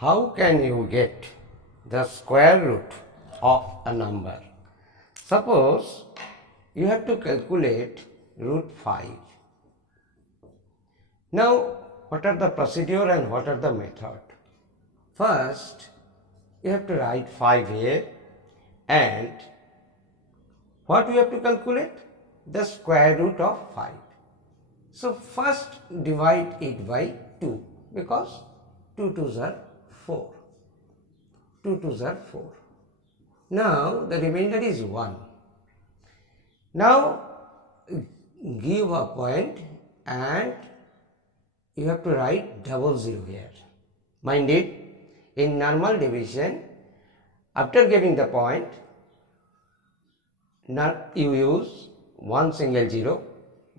how can you get the square root of a number? Suppose you have to calculate root 5. Now, what are the procedure and what are the method? First, you have to write 5 here, and what we have to calculate? The square root of 5. So, first divide it by 2, because 2 2s are 4. 2 2s are 4. Now, the remainder is 1. Now, give a point and you have to write 00 here. Mind it, in normal division, after giving the point, you use one single 0,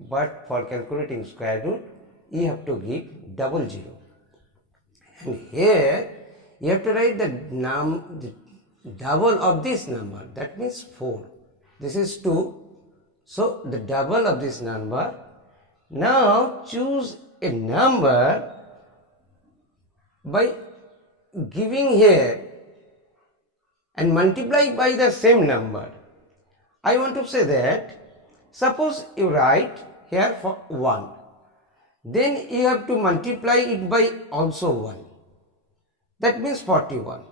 but for calculating square root, you have to give 00. And here, you have to write the double of this number, that means 4. This is 2, so the double of this number. Now, choose a number by giving here and multiply by the same number. I want to say that suppose you write here for 1, then you have to multiply it by also 1, that means 41.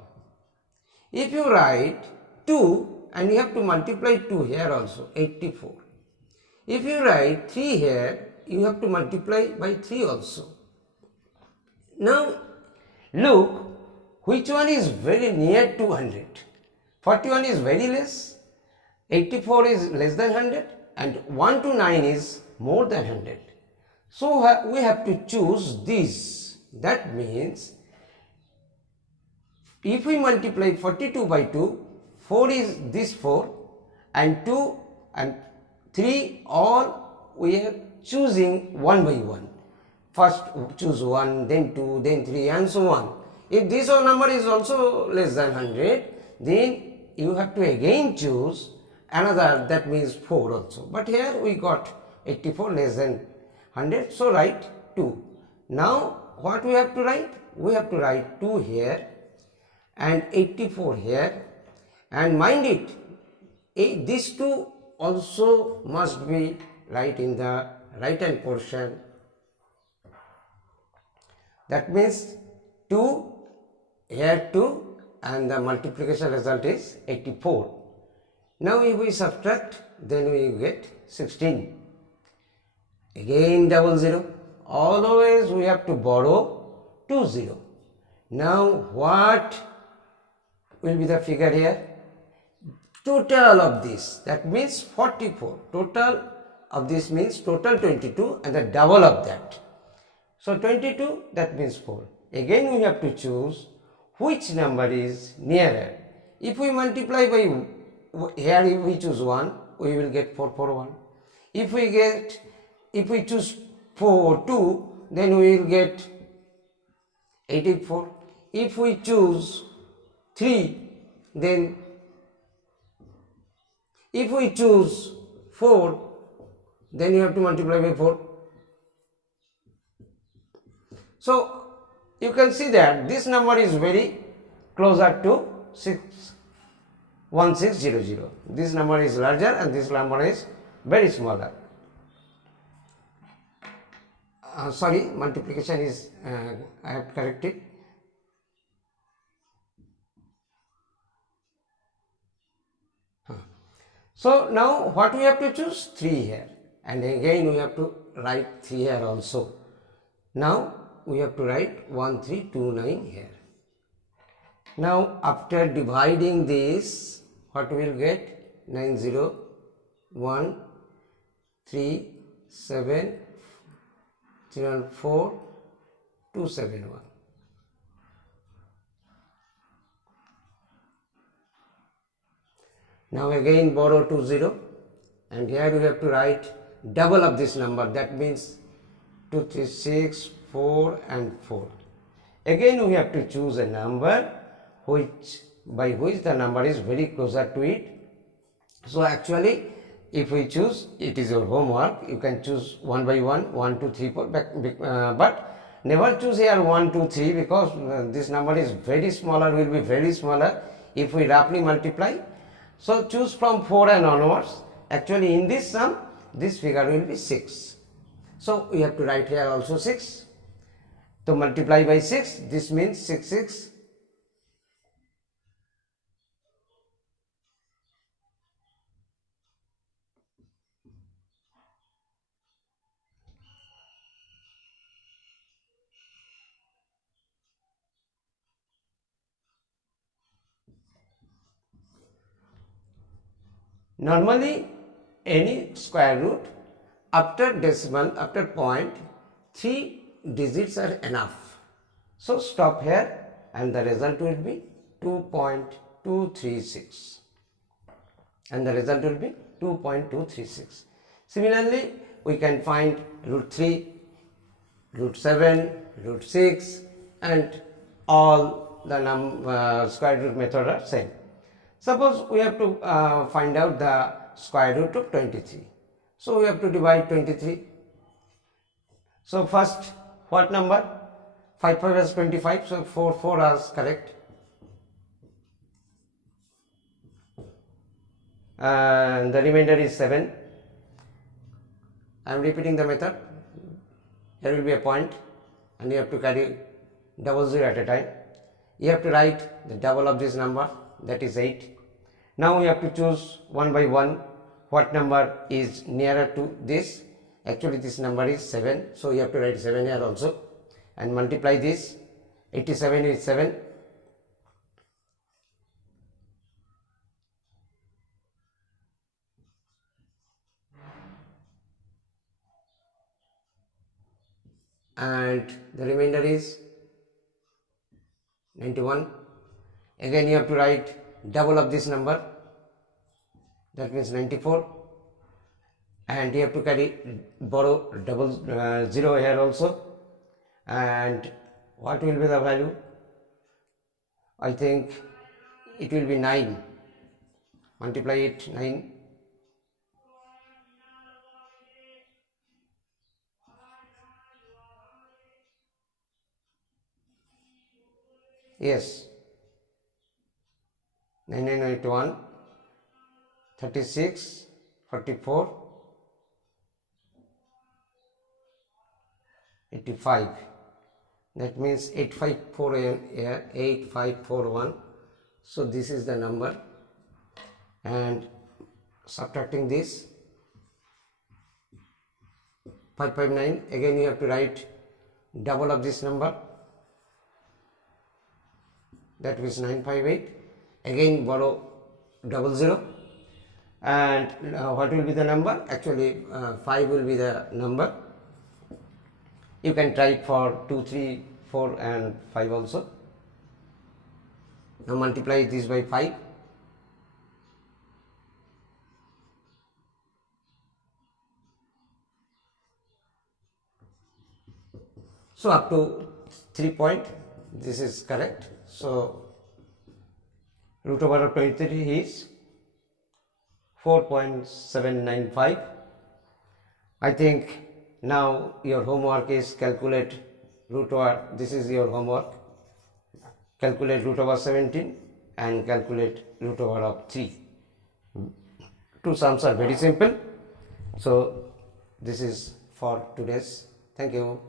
If you write 2 and you have to multiply 2 here also, 84. If you write 3 here, you have to multiply by 3 also. Now, look which one is very near to 100. 41 is very less, 84 is less than 100, and 1 to 9 is more than 100. So, we have to choose this. That means, if we multiply 42 by 2, 4 is this 4, and 2 and 3 all we are choosing one by one. First choose 1, then 2, then 3, and so on. If this number is also less than 100, then you have to again choose another, that means 4 also. But here we got 84 less than 100, so write 2. Now what we have to write? We have to write 2 here and 84 here, and mind it, these 2 also must be right in the right hand portion. That means 2 here 2, and the multiplication result is 84. Now if we subtract, then we get 16. Again 00. Always we have to borrow 20. Now what will be the figure here? Total of this, that means 44. Total of this means total 22 and the double of that. So 22, that means 4. Again we have to choose which number is nearer. If we multiply by, here if we choose 1, we will get 441. If we choose 2, then we will get 884. If we choose 3, then if we choose 4, then you have to multiply by 4. So you can see that this number is very closer to 1600. This number is larger and this number is very smaller. Sorry, multiplication is, I have corrected. So now what we have to choose? 3 here, and again we have to write 3 here also. Now we have to write 1329 here. Now after dividing this, what we will get? 9013734 Now again borrow 20, and here we have to write double of this number, that means 2, 3, 6, 4 and 4. Again we have to choose a number by which the number is very closer to it. So actually if we choose, it is your homework, you can choose one by one, 1, 2, 3, 4, but Never choose here 1, 2, 3 because this number is very smaller, will be very smaller if we roughly multiply. So choose from 4 and onwards. Actually in this sum, this figure will be 6. So we have to write here also 6. So multiply by 6, this means 6, 6. Normally any square root after decimal, after point, 3 digits are enough. So stop here and the result will be 2.236 and the result will be 2.236. Similarly, we can find root 3, root 7, root 6 and all the square root method are same. Suppose we have to find out the square root of 23. So we have to divide 23. So first, what number? 5 5 is 25, so 4 4 is correct. And the remainder is 7. I am repeating the method. There will be a point and you have to carry 00 at a time. You have to write the double of this number, that is 8. Now we have to choose one by one what number is nearer to this. Actually this number is 7, so you have to write 7 here also and multiply this. 87 is 7. And the remainder is 91. Again you have to write double of this number, that means 94, and you have to borrow double 0 here also. And what will be the value? I think it will be 9. Multiply it 9. Yes, 9981, 36, 44, 85. That means 8541. So this is the number, and subtracting this 559. Again you have to write double of this number, that means 958. Again borrow 00, and what will be the number? Actually 5 will be the number. You can try it for 2, 3, 4 and 5 also. Now multiply this by 5. So up to 3 point, this is correct. So root over of 23 is 4.795. I think now your homework is calculate root over, this is your homework, calculate root over 17 and calculate root over of 3. Two sums are very simple. So this is for today's. Thank you.